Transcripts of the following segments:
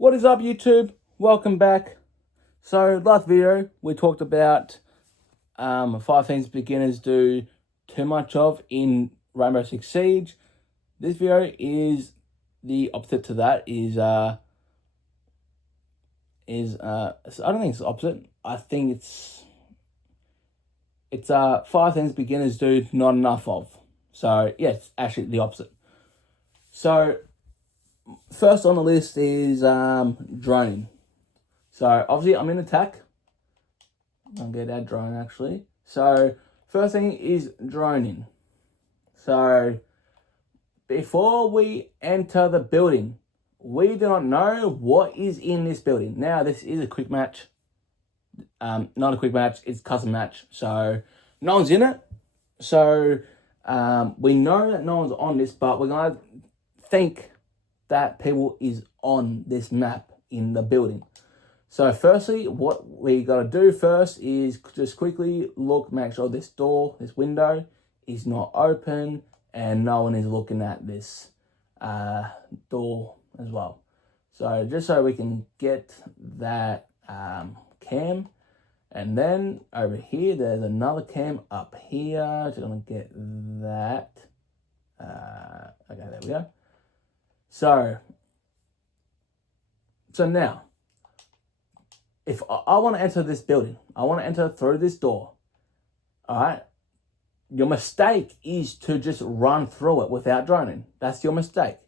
What is up, YouTube? Welcome back. So last video we talked about 5 things beginners do too much of in Rainbow Six Siege. This video is the opposite to that. I don't think it's the opposite. I think it's 5 things beginners do not enough of. So yeah, it's actually the opposite. So first on the list is droning. So obviously I'm in attack. I'll get that drone actually. So first thing is droning. So before we enter the building, we do not know what is in this building. Now this is a quick match. Not a quick match, it's custom match. So no one's in it. So we know that no one's on this, but we're gonna think that people is on this map in the building. So firstly, what we got to do first is just quickly look, make sure this door, this window is not open and no one is looking at this door as well. So just so we can get that cam. And then over here, there's another cam up here. Just gonna get that. Okay, there we go. So now, if I want to enter this building, I want to enter through this door, all right? Your mistake is to just run through it without droning. That's your mistake.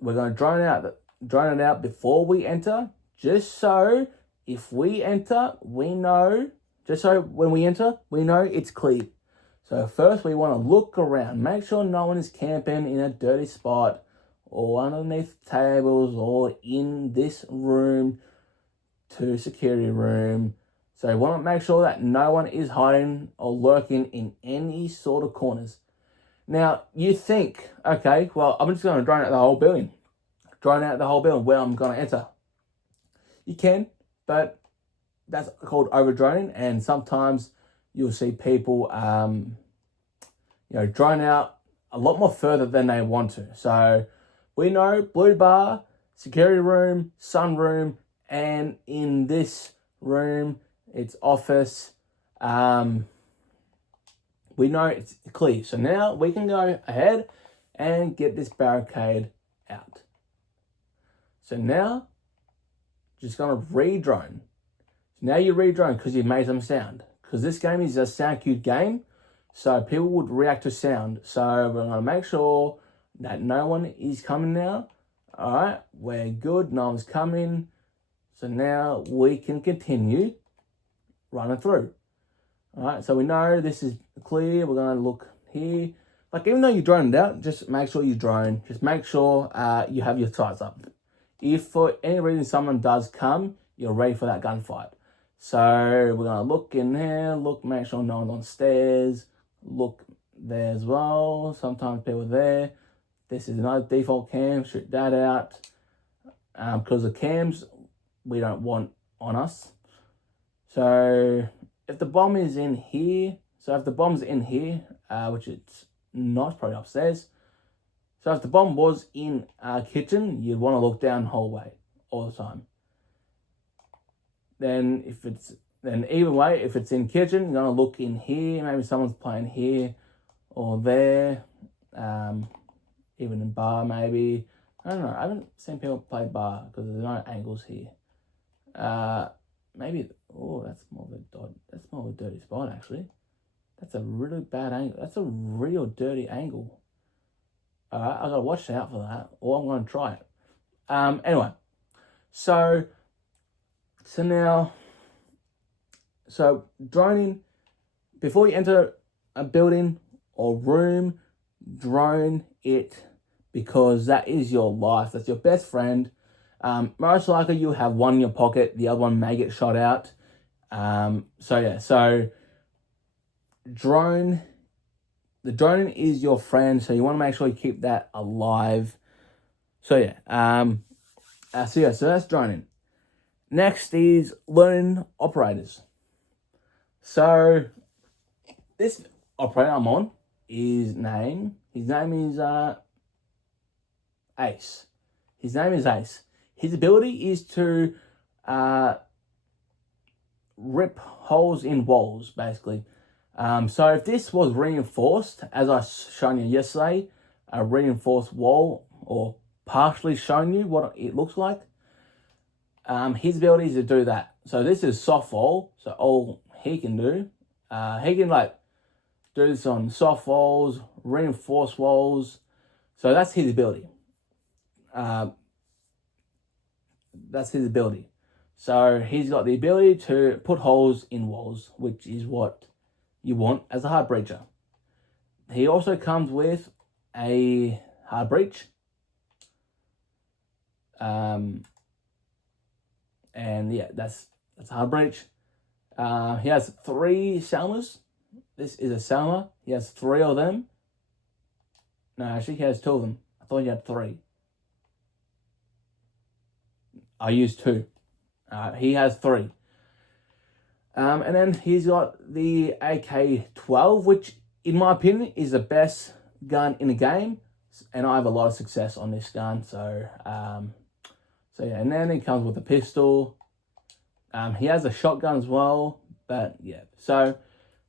We're going to drone it out before we enter, just so if we enter, we know, just so when we enter, we know it's clear. So first we want to look around, make sure no one is camping in a dirty spot or underneath tables or in this room to security room. So you want to make sure that no one is hiding or lurking in any sort of corners. Now you think, okay, well, I'm just going to drone out the whole building. Drone out the whole building where I'm going to enter. You can, but that's called over droning, and sometimes you'll see people drone out a lot more further than they want to. So we know blue bar, security room, sunroom, and in this room, it's office. We know it's clear. So now we can go ahead and get this barricade out. So now, just gonna re-drone. Now you re-drone because you've made some sound. Because this game is a sound cued game, so people would react to sound. So we're gonna make sure that no one is coming now. All right, we're good, no one's coming. So now we can continue running through. All right, so we know this is clear. We're gonna look here. Like, even though you drone it out, just make sure you drone. Just make sure you have your sights up. If for any reason someone does come, you're ready for that gunfight. So we're gonna look in here, make sure no one's on stairs, look there as well. Sometimes people are there. This is another default cam, shoot that out. Because the cams we don't want on us. So if the bomb is in here, which it's not, probably upstairs. So if the bomb was in our kitchen, you'd want to look down the hallway all the time. Then either way, if it's in kitchen, you're gonna look in here. Maybe someone's playing here or there. Even in bar, maybe. I don't know. I haven't seen people play bar because there's no angles here. Maybe. Oh, that's more of a dirty spot actually. That's a really bad angle. That's a real dirty angle. Alright, I gotta watch out for that, or I'm gonna try it. Anyway, so now, droning before you enter a building or room, drone it, because that is your life. That's your best friend. Most likely you'll have one in your pocket, the other one may get shot out. So the drone is your friend, so you want to make sure you keep that alive. So that's droning. Next is learning operators. So this operator I'm on, his name is Ace. His name is Ace. His ability is to rip holes in walls, basically. So if this was reinforced, as I shown you yesterday, a reinforced wall, or partially shown you what it looks like, his ability is to do that. So this is soft wall, so all he can do, he can like do this on soft walls, reinforced walls. So that's his ability. That's his ability. So he's got the ability to put holes in walls, which is what you want as a hard breacher. He also comes with a hard breach. And yeah, that's a hard breach. He has 3 Selmas. This is a Selma. He has 3 of them. No, actually he has 2 of them. I thought he had 3. I used 2. He has 3. And then he's got the AK-12, which in my opinion is the best gun in the game. And I have a lot of success on this gun. So yeah, and then he comes with a pistol. He has a shotgun as well. But yeah, so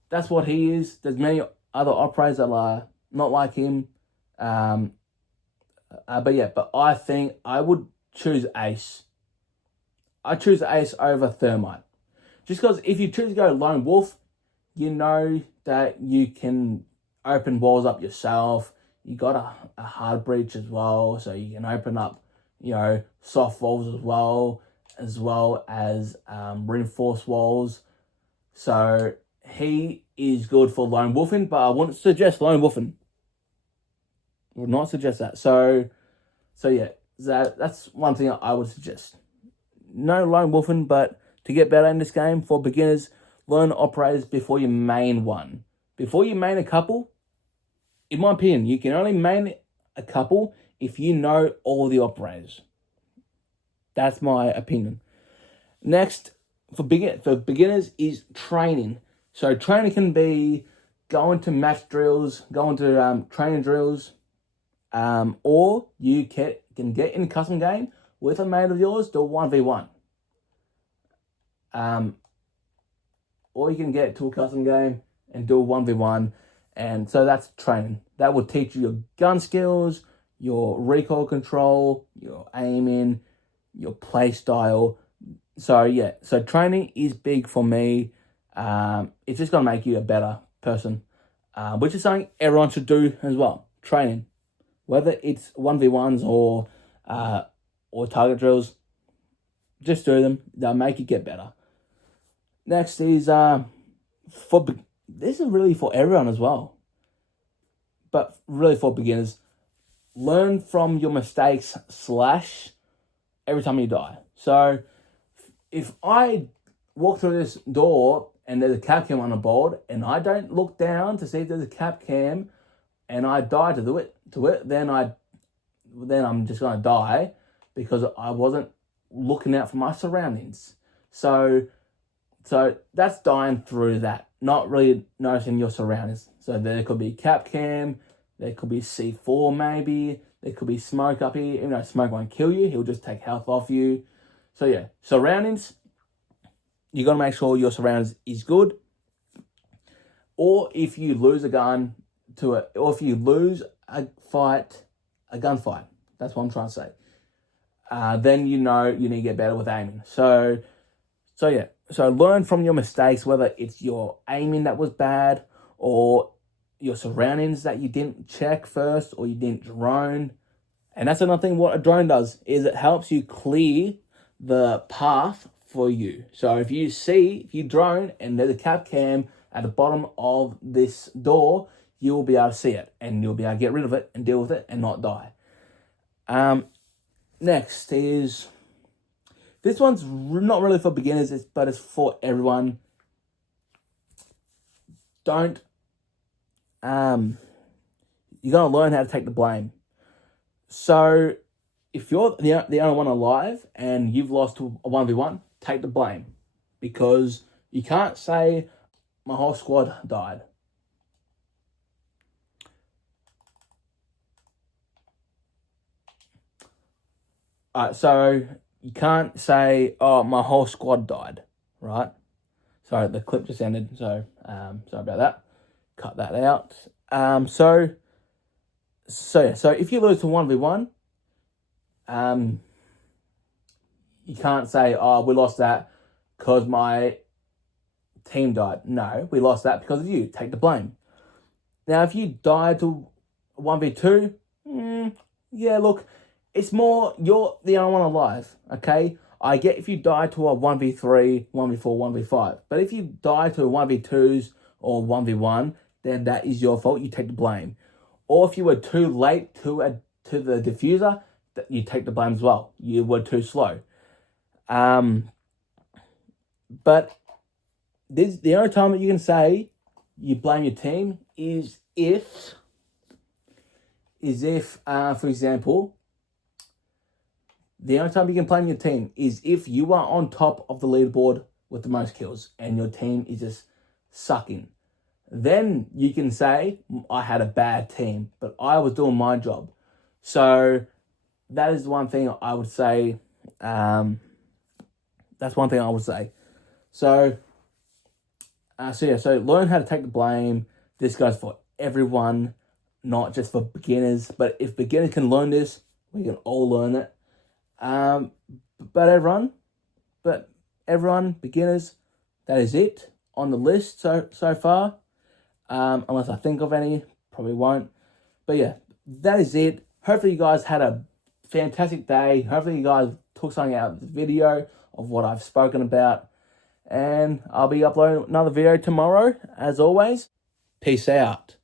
that's what he is. There's many other operators that are not like him. But I think I would choose Ace. I choose Ace over Thermite. Just because if you choose to go Lone Wolf, you know that you can open walls up yourself. You got a hard breach as well, so you can open up, soft walls as well as reinforced walls. So he is good for lone wolfing, but I wouldn't suggest lone wolfing. Would not suggest that. So yeah, that's one thing I would suggest. No lone wolfing, but to get better in this game for beginners, learn operators before you main one. Before you main a couple, in my opinion, you can only main a couple if you know all the operators. That's my opinion. Next, for beginners is training. So training can be going to match drills, going to training drills, or you can get in a custom game with a mate of yours, do a 1v1. Or you can get to a custom game and do a 1v1. And so that's training. That will teach you your gun skills, your recoil control, your aiming, your play style. So yeah, so training is big for me. It's just going to make you a better person, which is something everyone should do as well. Training, whether it's 1v1s or target drills, just do them. They'll make you get better. Next is this is really for everyone as well, but really for beginners. Learn from your mistakes / every time you die. So if I walk through this door and there's a cap cam on the board and I don't look down to see if there's a cap cam and I die to it, then I'm just gonna die because I wasn't looking out for my surroundings. So that's dying through that, not really noticing your surroundings. So there could be cap cam, there could be C4 maybe, there could be smoke up here. Even though smoke won't kill you, he'll just take health off you. So yeah, surroundings, you got to make sure your surroundings is good. Or if you lose a gun or if you lose a gunfight, that's what I'm trying to say. Then you know you need to get better with aiming. So yeah. So learn from your mistakes, whether it's your aiming that was bad or your surroundings that you didn't check first or you didn't drone. And that's another thing what a drone does is it helps you clear the path for you. So if you drone and there's a cap cam at the bottom of this door, you will be able to see it and you'll be able to get rid of it and deal with it and not die. Next is... This one's not really for beginners, but it's for everyone. You're going to learn how to take the blame. So if you're the only one alive and you've lost to a 1v1, take the blame. Because you can't say, my whole squad died. So you can't say, "Oh, my whole squad died," right? Sorry, the clip just ended, so sorry about that. Cut that out. So if you lose to 1v1, you can't say, "Oh, we lost that because my team died." No, we lost that because of you. Take the blame. Now, if you die to 1v2, yeah, look, it's more you're the only one alive, okay? I get if you die to a 1v3, 1v4, 1v5, but if you die to 1v2s or 1v1, then that is your fault. You take the blame. Or if you were too late to the diffuser, you take the blame as well. You were too slow. But the only time that you can say you blame your team is if, for example, the only time you can blame your team is if you are on top of the leaderboard with the most kills and your team is just sucking. Then you can say, I had a bad team, but I was doing my job. So that is one thing I would say. That's one thing I would say. So learn how to take the blame. This goes for everyone, not just for beginners. But if beginners can learn this, we can all learn it. But everyone, beginners, that is it on the list so far. Unless I think of any, probably won't. But yeah, that is it. Hopefully you guys had a fantastic day. Hopefully you guys took something out of the video of what I've spoken about. And I'll be uploading another video tomorrow, as always. Peace out.